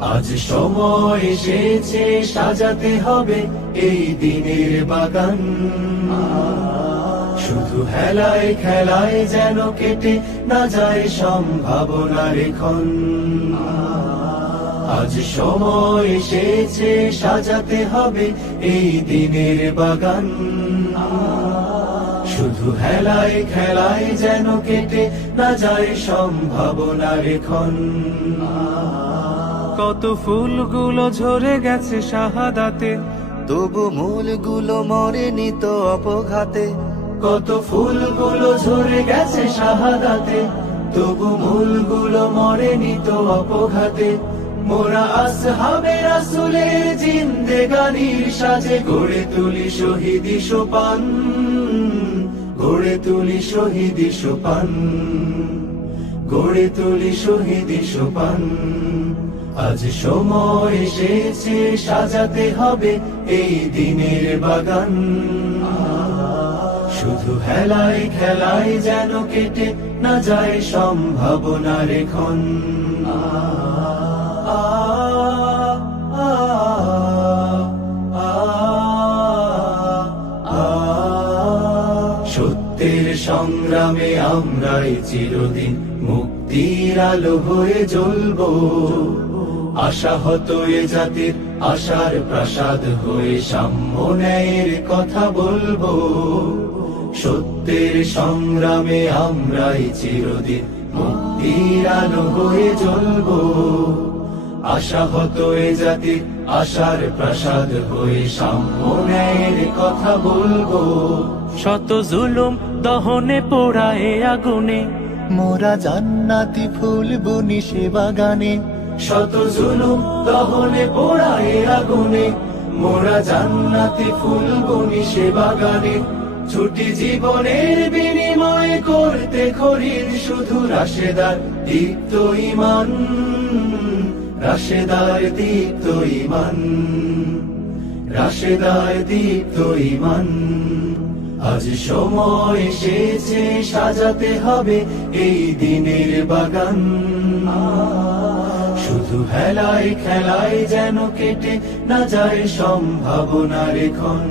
আজ সময় এসেছে সাজাতে হবে এই দিনের বাগান। শুধু হেলায় খেলায় যেন কেটে না যায় সম্ভাবনার ক্ষণ। আজ সময় এসেছে সাজাতে হবে এই দিনের বাগান। শুধু হেলায় খেলায় যেন কেটে না যায় সম্ভাবনার ক্ষণ। কত ফুলগুলো ঝরে গেছে শাহাদাতে, তবু মূলগুলো মরেনি তো অপঘাতে। কত ফুলগুলো ঝরে গেছে শাহাদাতে, তবু মূলগুলো মরেনি তো অপঘাতে। মোরা আসহাবে রাসূলের জিন্দেগানির সাজে গড়ে তুলি শহীদি সোপান, গড়ে তুলি শহীদি সোপান, গড়ে তুলি শহীদি সোপান। আজ সময় এসেছে সাজাতে হবে এই দিনের বাগান। শুধু হেলায় খেলায় যেন কেটে না যায় সম্ভাবনার ক্ষণ। সত্যের সংগ্রামে আমরাই চিরদিন মুক্তির আলো হয়ে জ্বলবো। আশাহত এ জাতির আশার প্রাসাদ হয়ে সাম্য ন্যায়ের কথা বলবো। সত্যের সংগ্রামে আমরাই চিরদিন মুক্তির আলো হয়ে জ্বলবো। আশাহত এ জাতির আশার প্রাসাদ হয়ে সাম্য ন্যায়ের কথা বলবো। শত জুলুম দহনে পোড়ায় আগুনে, মোরা জান্নাতি ফুল বুনি সে বাগানে। শত জুলুম দহনে পোড়ায় আগুনে, মোরা জান্নাতি ফুল বুনি সে বাগানে। ছুটি জীবনের বিনিময় করতে খরিদ শুধু রাশেদার দীপ্ত ঈমান, রাশেদার দীপ্ত ঈমান, রাশেদার দীপ্ত ঈমান। আজ সময় এসেছে সাজাতে হবে এই দিনের বাগান। শুধু হেলায় খেলায় যেন কেটে না যায় সম্ভাবনার ক্ষণ।